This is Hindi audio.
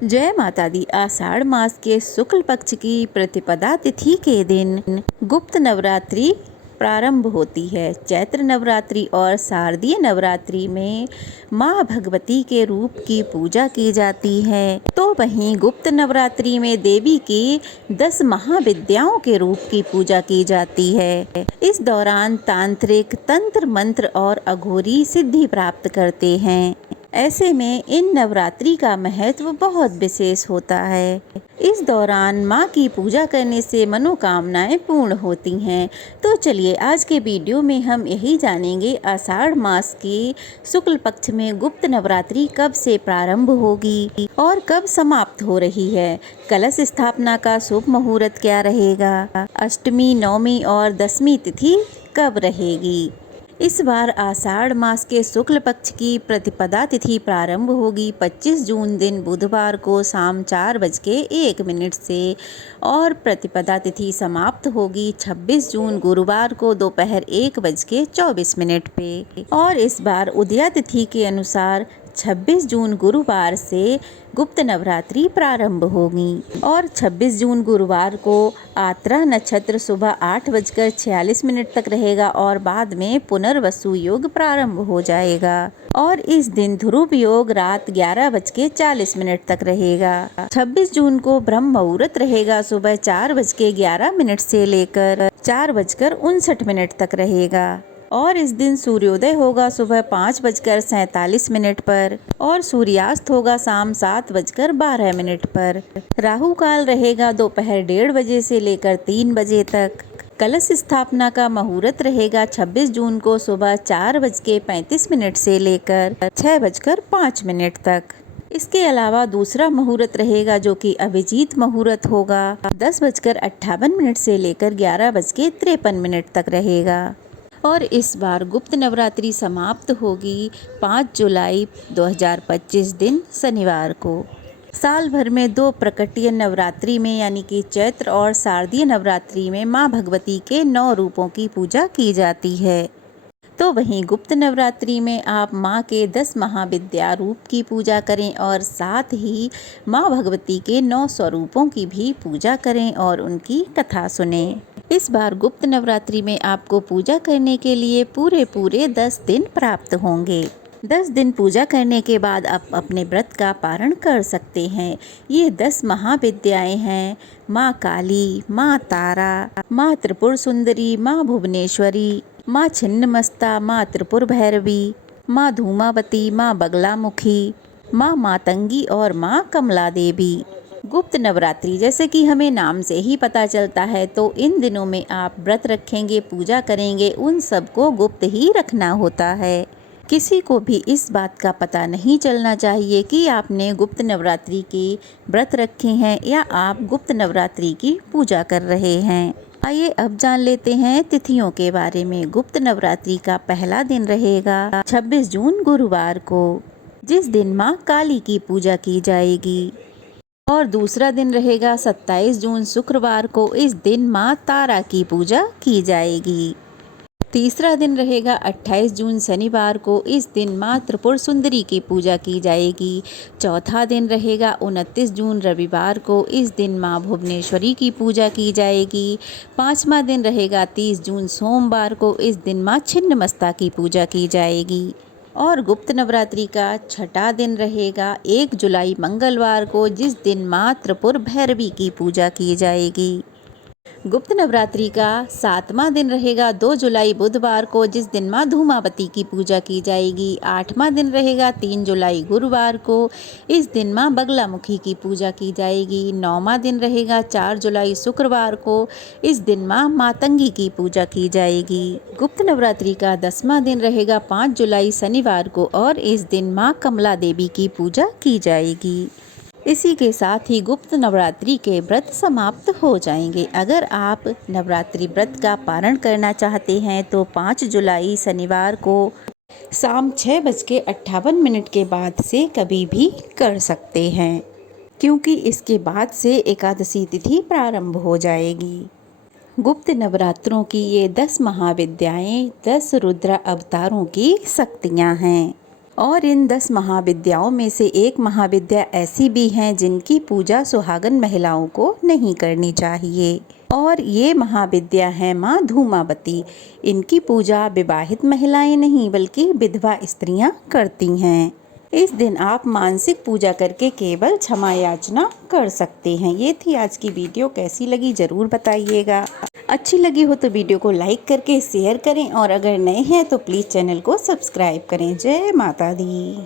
जय माता दी। आषाढ़ मास के शुक्ल पक्ष की प्रतिपदा तिथि के दिन गुप्त नवरात्रि प्रारंभ होती है। चैत्र नवरात्रि और शारदीय नवरात्रि में माँ भगवती के रूप की पूजा की जाती है, तो वहीं गुप्त नवरात्रि में देवी की 10 महाविद्याओं के रूप की पूजा की जाती है। इस दौरान तांत्रिक तंत्र मंत्र और अघोरी सिद्धि प्राप्त करते हैं। ऐसे में इन नवरात्रि का महत्व बहुत विशेष होता है। इस दौरान माँ की पूजा करने से मनोकामनाएं पूर्ण होती हैं। तो चलिए आज के वीडियो में हम यही जानेंगे आषाढ़ मास के शुक्ल पक्ष में गुप्त नवरात्रि कब से प्रारंभ होगी और कब समाप्त हो रही है। कलश स्थापना का शुभ मुहूर्त क्या रहेगा, अष्टमी, नवमी और दशमी तिथि कब रहेगी। इस बार आषाढ़ मास के शुक्ल पक्ष की प्रतिपदा तिथि प्रारंभ होगी 25 जून दिन बुधवार को शाम 4:01 से और प्रतिपदा तिथि समाप्त होगी 26 जून गुरुवार को दोपहर 1:24 पे। और इस बार उदया तिथि के अनुसार 26 जून गुरुवार से गुप्त नवरात्रि प्रारंभ होगी और 26 जून गुरुवार को आत्रा नक्षत्र सुबह 8:46 तक रहेगा और बाद में पुनर्वसु योग प्रारंभ हो जाएगा और इस दिन ध्रुव योग रात 11:40 तक रहेगा। 26 जून को ब्रह्म मुहूर्त रहेगा सुबह 4:11 से लेकर 4:59 तक रहेगा और इस दिन सूर्योदय होगा सुबह 5:47 पर और सूर्यास्त होगा शाम 7:12 पर। राहु काल रहेगा दोपहर 1:30 बजे से लेकर 3 बजे तक। कलश स्थापना का मुहूर्त रहेगा 26 जून को सुबह 4:35 से लेकर 6:05 तक। इसके अलावा दूसरा मुहूर्त रहेगा जो कि अभिजीत मुहूर्त होगा 10:58 से लेकर 11:53 तक रहेगा और इस बार गुप्त नवरात्रि समाप्त होगी 5 जुलाई 2025 दिन शनिवार को। साल भर में 2 प्रकटीय नवरात्रि में यानी कि चैत्र और शारदीय नवरात्रि में माँ भगवती के 9 रूपों की पूजा की जाती है, तो वहीं गुप्त नवरात्रि में आप माँ के 10 महाविद्या रूप की पूजा करें और साथ ही माँ भगवती के 9 स्वरूपों की भी पूजा करें और उनकी कथा सुनें। इस बार गुप्त नवरात्रि में आपको पूजा करने के लिए पूरे 10 दिन प्राप्त होंगे। 10 दिन पूजा करने के बाद आप अपने व्रत का पारण कर सकते हैं। ये 10 महाविद्याएं हैं माँ काली, माँ तारा, माँ त्रिपुर सुंदरी, माँ भुवनेश्वरी, माँ छिन्नमस्ता, माँ त्रिपुर भैरवी, माँ धूमावती, माँ बगलामुखी, माँ मातंगी और माँ कमला देवी। गुप्त नवरात्रि जैसे कि हमें नाम से ही पता चलता है, तो इन दिनों में आप व्रत रखेंगे, पूजा करेंगे, उन सबको गुप्त ही रखना होता है। किसी को भी इस बात का पता नहीं चलना चाहिए कि आपने गुप्त नवरात्रि के व्रत रखे हैं या आप गुप्त नवरात्रि की पूजा कर रहे हैं। आइए अब जान लेते हैं तिथियों के बारे में। गुप्त नवरात्रि का पहला दिन रहेगा 26 जून गुरुवार को, जिस दिन माँ काली की पूजा की जाएगी और दूसरा दिन रहेगा 27 जून शुक्रवार को। इस दिन माँ तारा की पूजा की जाएगी। तीसरा दिन रहेगा 28 जून शनिवार को। इस दिन माँ त्रिपुर सुंदरी की पूजा की जाएगी। चौथा दिन रहेगा 29 जून रविवार को। इस दिन माँ भुवनेश्वरी की पूजा की जाएगी। पाँचवा दिन रहेगा 30 जून सोमवार को। इस दिन माँ छिन्नमस्ता की पूजा की जाएगी और गुप्त नवरात्रि का छठा दिन रहेगा 1 जुलाई मंगलवार को, जिस दिन माँ त्रिपुर भैरवी की पूजा की जाएगी। गुप्त नवरात्रि का 7वां दिन रहेगा 2 जुलाई बुधवार को, जिस दिन माँ धूमावती की पूजा की जाएगी। 8वां दिन रहेगा 3 जुलाई गुरुवार को। इस दिन माँ बगलामुखी की पूजा की जाएगी। 9वां दिन रहेगा 4 जुलाई शुक्रवार को। इस दिन माँ मातंगी की पूजा की जाएगी। गुप्त नवरात्रि का 10वां दिन रहेगा 5 जुलाई शनिवार को और इस दिन माँ कमला देवी की पूजा की जाएगी। इसी के साथ ही गुप्त नवरात्रि के व्रत समाप्त हो जाएंगे। अगर आप नवरात्रि व्रत का पारण करना चाहते हैं तो 5 जुलाई शनिवार को शाम 6:58 के बाद से कभी भी कर सकते हैं, क्योंकि इसके बाद से एकादशी तिथि प्रारंभ हो जाएगी। गुप्त नवरात्रों की ये 10 महाविद्याएं 10 रुद्र अवतारों की शक्तियां हैं। और इन 10 महाविद्याओं में से एक महाविद्या ऐसी भी हैं जिनकी पूजा सुहागन महिलाओं को नहीं करनी चाहिए, और ये महाविद्या है माँ धूमावती। इनकी पूजा विवाहित महिलाएं नहीं बल्कि विधवा स्त्रियां करती हैं। इस दिन आप मानसिक पूजा करके केवल क्षमा याचना कर सकते हैं। ये थी आज की वीडियो, कैसी लगी ज़रूर बताइएगा। अच्छी लगी हो तो वीडियो को लाइक करके शेयर करें, और अगर नए हैं तो प्लीज़ चैनल को सब्सक्राइब करें। जय माता दी।